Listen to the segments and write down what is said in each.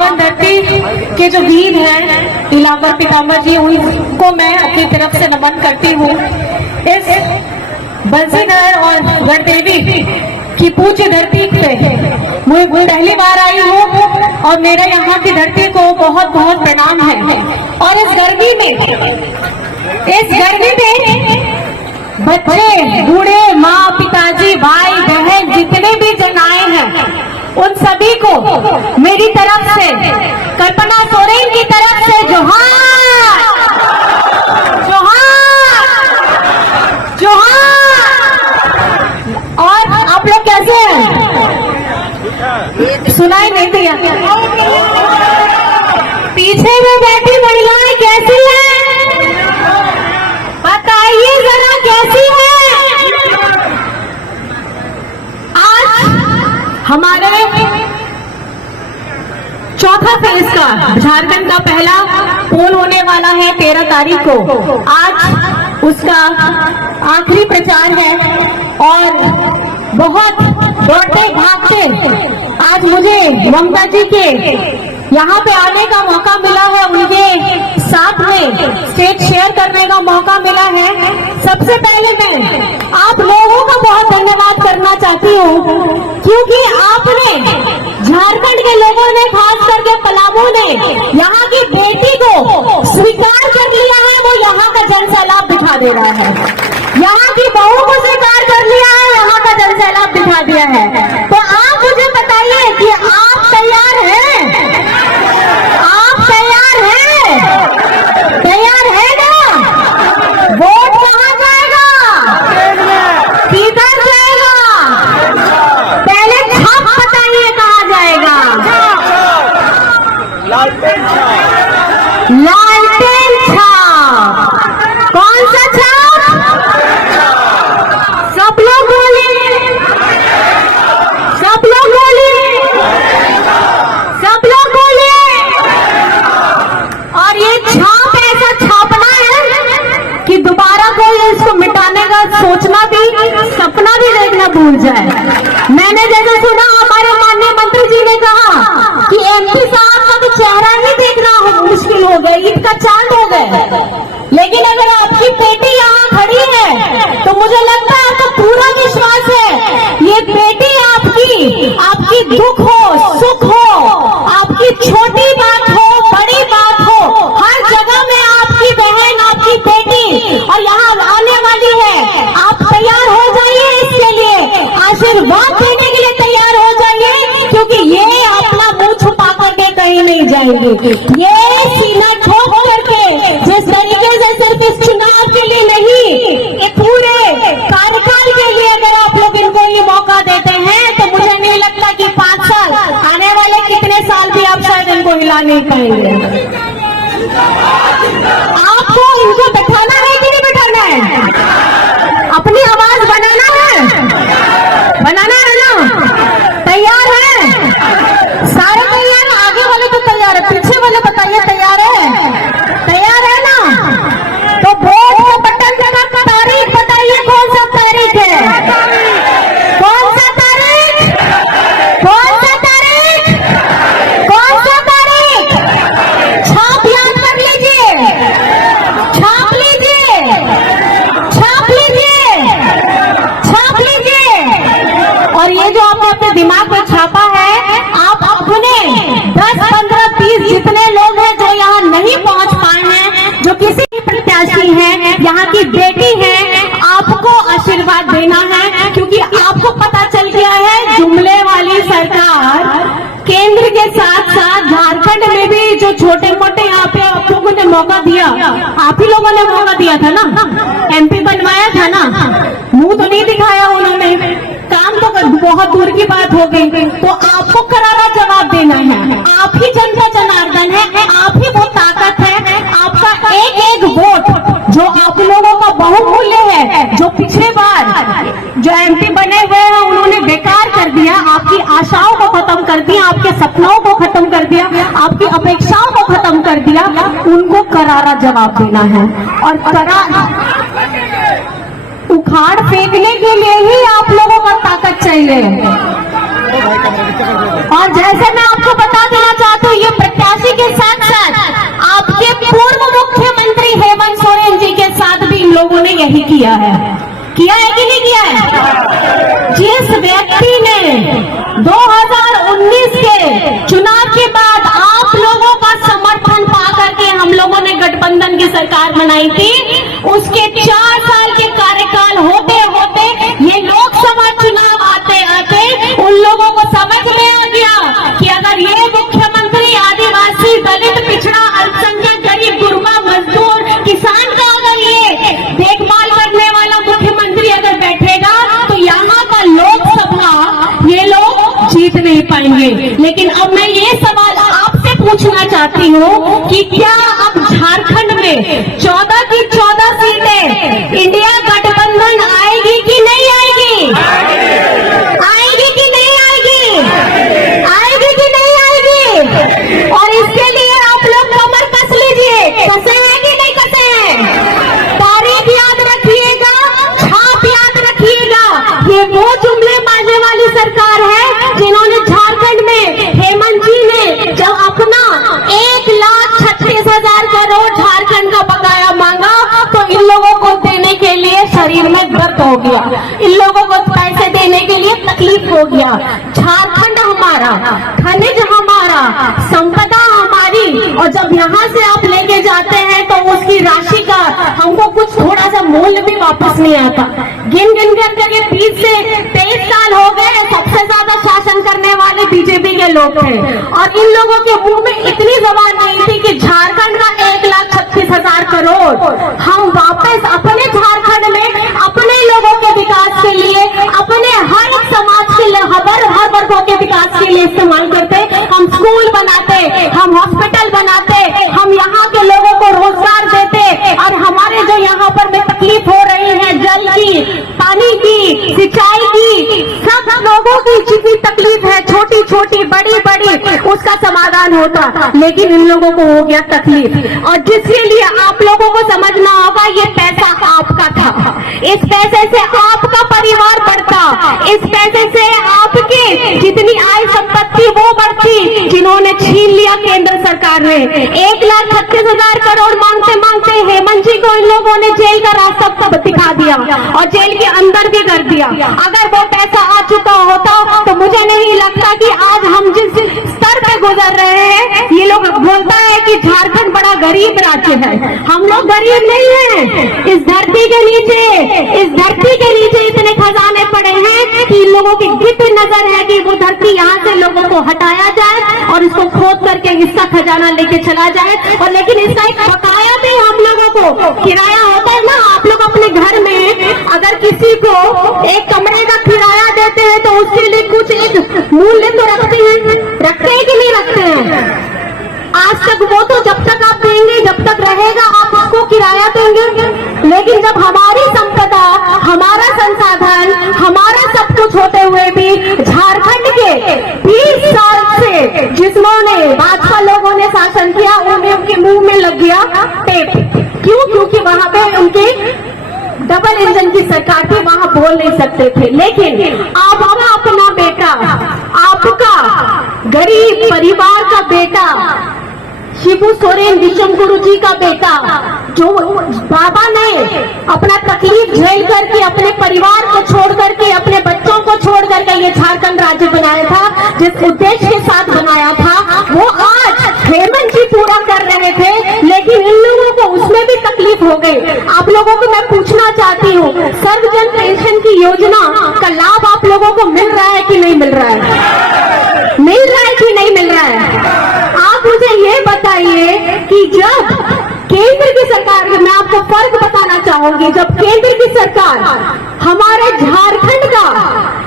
पावन धरती के जो वीर हैं नीलांबर पीताम्बर जी, उनको मैं अपनी तरफ से नमन करती हूँ। इस बंसीधर और गढ़देवी की पूज्य धरती पे मैं पहली बार आई हूँ और मेरा यहाँ की धरती को बहुत बहुत प्रणाम है। और इस गर्मी में बच्चे, बूढ़े, माँ, पिताजी, भाई, बहन, जितने भी जन आए हैं, उन सभी को मेरी तरफ से, कल्पना सोरेन की तरफ से जोहार, जोहार, जोहार। और आप लोग कैसे हैं? सुनाई नहीं दिया? पीछे में बैठी महिलाएं कैसी हैं? बताइए जरा कैसी हैं? आज हमारे चौथा फेज का झारखंड का पहला पोल होने वाला है 13 तारीख को। आज उसका आखिरी प्रचार है और बहुत दौड़ते भागते आज मुझे ममता जी के यहाँ पे आने का मौका मिला है, उनके साथ में स्टेज शेयर करने का मौका मिला है। सबसे पहले मैं आप लोगों का बहुत धन्यवाद करना चाहती हूँ, क्योंकि आपने, झारखंड के लोगों ने, खास करके पलामू ने यहाँ की बेटी को स्वीकार कर लिया है। वो यहाँ का जन सैलाब दिखा दे रहा है। यहाँ की बहू को स्वीकार कर लिया है, यहाँ का जन सैलाब दिखा दिया है। तो आप मुझे बताइए कि आप तैयार हैं? आप तैयार हैं? तैयार है ना? वोट कहाँ जाएगा? किधर जाएगा? पहले छाप बताइए कहाँ जाएगा? लालटेन छाप। लालटेन छाप। कौन सा छाप? सब लोग बोलिए, सब लोग बोलिए, सब लोग बोलिए। और ये छाप ऐसा छापना है कि दोबारा कोई इसको मिटाने का सोचना भी, सपना भी देखना भूल जाए। मैंने जैसे सुना हमारे माननीय मंत्री जी ने कहा कि एमपी साहब का तो चेहरा ही देखना मुश्किल हो गया, ईद का चांद हो गए। लेकिन अगर आपकी बेटी यहाँ खड़ी है तो मुझे लगता है आपको पूरा विश्वास है ये बेटी आपकी दुख हो, सुख हो, आपकी छोटी बात हो, बड़ी बात हो, हर जगह में आपकी बहन, आपकी बेटी और यहाँ आने वाली है। आप तैयार हो जाइए, इसके लिए आशीर्वाद देने के लिए तैयार हो जाइए, क्योंकि ये अपना मुंह छुपा करके कहीं नहीं जाएगी। ये सीना ठोक करके, जिस तरीके से सिर्फ इस चुनाव के लिए नहीं, ये पूरे कार्यकाल के लिए अगर आप लोग इनको ये मौका देते हैं तो मुझे नहीं लगता कि 5 साल, आने वाले कितने साल भी आप शायद इनको हिला नहीं पाएंगे। आपको इनको बैठाना है कि नहीं बैठाना है? अपनी आवाज बनाना है, बनाना है ना? तैयार है? सारे तैयार? आगे वाले तो तैयार है, पीछे वाले बताइए तैयार है? तैयार है ना? तो वोट के बटन का तारीख बताइए, कौन सा तारीख है? कौन सा तारीख? कौन सा तारीख? कौन सा तारीख? छाप याद कर लीजिए, छाप लीजिए, छाप लीजिए, छाप लीजिए। और ये जो आपने अपने दिमाग में छापा है, आप अपने 10, 15, 30 जितने लोग हैं जो यहाँ नहीं पहुंच पाए हैं, जो किसी भी प्रत्याशी हैं, यहाँ की बेटी है, आपको आशीर्वाद देना है। क्योंकि आपको पता चल गया है जुमले वाली सरकार केंद्र के साथ साथ झारखंड में भी जो छोटे मोटे यहाँ पे आप लोगों ने मौका दिया, आप ही लोगों ने मौका दिया था ना, एमपी बनवाया था ना, मुंह तो नहीं दिखाया उन्होंने, काम तो बहुत दूर की बात हो गई। तो आपको करारा जवाब देना है। आप ही जनता जनार्दन है, आप ही वो ताकत है। आपका एक एक वोट जो आप लोगों का बहुमूल्य है, जो पिछले बार जो एमपी बने हुए हैं उन्होंने बेकार कर दिया, आपकी आशाओं को खत्म कर दिया, आपके सपनों को खत्म कर दिया, आपकी अपेक्षाओं को खत्म कर दिया, उनको करारा जवाब देना है। और उखाड़ फेंकने के लिए ही आप लोगों का ताकत चाहिए। और जैसे मैं आपको बता देना चाहती हूँ, ये यही किया है कि नहीं किया है? जिस व्यक्ति ने 2019 के चुनाव के बाद आप लोगों का समर्थन पा करके हम लोगों ने गठबंधन की सरकार बनाई थी, उसके 4 साल के कार्यकाल होते होते ये लोकसभा चुनाव आते आते उन लोगों को समझ में आ गया कि अगर ये मुख्यमंत्री आदिवासी, दलित, पिछड़ा, अल्पसंख्यक, गरीब, गुरबा, मजदूर, किसान का अगर ये देखभाल करने वाला मुख्यमंत्री अगर बैठेगा तो यहाँ का लोकसभा ये लोग जीत नहीं पाएंगे। लेकिन अब मैं ये सवाल आपसे पूछना चाहती हूँ कि क्या अब झारखंड में 14 की 14 सीटें इंडिया गठबंधन आएगी कि नहीं आएगी? आएगी कि नहीं आएगी? आएगी कि नहीं आएगी? और इसके लिए आप लोग कमर कस लीजिए। कसे हैं कि नहीं कसे हैं? तारीख याद रखिएगा, छाप याद रखिएगा। ये वो जुमले बाजने वाली सरकार है जिन्होंने झारखंड में हेमंत जी ने जब अपना 1,36,000 करोड़ झारखंड का बकाया मांगा तो इन लोगों को देने के लिए शरीर में दर्द हो गया, इन लोगों को पैसे देने के लिए तकलीफ हो गया। झारखंड हमारा, खनिज हमारा, संपदा हमारी, और जब यहाँ से आप लेके जाते हैं तो उसकी राशि का हमको कुछ थोड़ा सा मूल्य भी वापस नहीं आता। गिन गिन करके 20 से 23 साल हो गए, सबसे ज्यादा शासन करने वाले बीजेपी के लोग थे और इन लोगों के मुंह में इतनी जबान नहीं थी कि झारखंड का 1,36,000 करोड़ हम वापस अपने झारखंड में अपने लोगों के विकास के लिए, अपने हर समाज के लिए, हर वर्गों के विकास के लिए इस्तेमाल करते। हम स्कूल बनाते, हम हॉस्पिटल बनाते, हम यहाँ के लोगों को रोजगार देते और हमारे जो यहाँ पर में तकलीफ हो रही है जल की, पानी की, सिंचाई की, सब लोगों की जितनी तकलीफ है, छोटी छोटी बड़ी बड़ी, उसका समाधान होता। लेकिन इन लोगों को हो गया तकलीफ, और जिसके लिए आप लोगों को समझना होगा ये पैसा आपका था, इस पैसे से आपका परिवार बढ़ता, इस पैसे से आपकी जितनी आय संपत्ति वो बढ़ती, जिन्होंने छीन लिया केंद्र सरकार ने। 1,36,000 करोड़ मांगते मांगते हेमंत जी को इन लोगों ने जेल का रास्ता दिखा दिया और जेल के अंदर भी कर दिया। अगर वो पैसा आ चुका होता तो मुझे नहीं लगता कि आज हम जिस स्तर पे गुजर रहे हैं, ये लोग बोलता है कि झारखंड बड़ा गरीब राज्य है। हम लोग गरीब नहीं हैं। इस धरती के नीचे इतने खजाने पड़े हैं कि इन लोगों की गिट्ट नजर है कि वो धरती यहाँ से लोगों को हटाया जाए और इसको खोद करके इसका खजाना लेके चला जाए। और लेकिन इसका एक बकाया भी हम लोगों को किराया होता है ना, आप लोग अपने घर में अगर किसी को एक कमरे का किराया देते हैं तो उसके लिए कुछ एक मूल्य तो रखते हैं कि नहीं रखते हैं? आज तक वो तो जब तक आप देंगे, जब तक रहेगा आप उसको किराया देंगे। लेकिन जब हमारी संपदा, हमारा संसाधन, हमारा सब कुछ होते हुए भी झारखंड के 20 साल से जिन्होंने भाजपा लोगों ने शासन किया उनके मुंह में लग गया टेप। क्यों? क्योंकि वहां पे उनके डबल इंजन की सरकार थी, वहां बोल नहीं सकते थे। लेकिन आपका अपना बेटा, आपका गरीब परिवार का बेटा शिबू सोरेन विश्वम गुरु जी का बेटा, जो बाबा ने अपना तकलीफ झेल करके अपने परिवार को छोड़ करके, अपने बच्चों को छोड़ करके ये झारखंड राज्य बनाया था, जिस उद्देश्य के साथ बनाया था, वो आज हेमंत जी पूरा कर रहे थे। लेकिन इन लोगों को उसमें भी तकलीफ हो गई। आप लोगों को मैं पूछना चाहती हूँ, सर्वजन पेंशन की योजना का लाभ आप लोगों को मिल रहा है कि नहीं मिल रहा है? मिल रहा है कि नहीं मिल रहा है? आप मुझे ये बताइए कि जब केंद्र की सरकार, मैं आपको फर्क बताना चाहूंगी, जब केंद्र की सरकार हमारे झारखंड का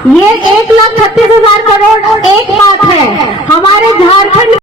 ये 1,36,000 करोड़ एक बात है, हमारे झारखंड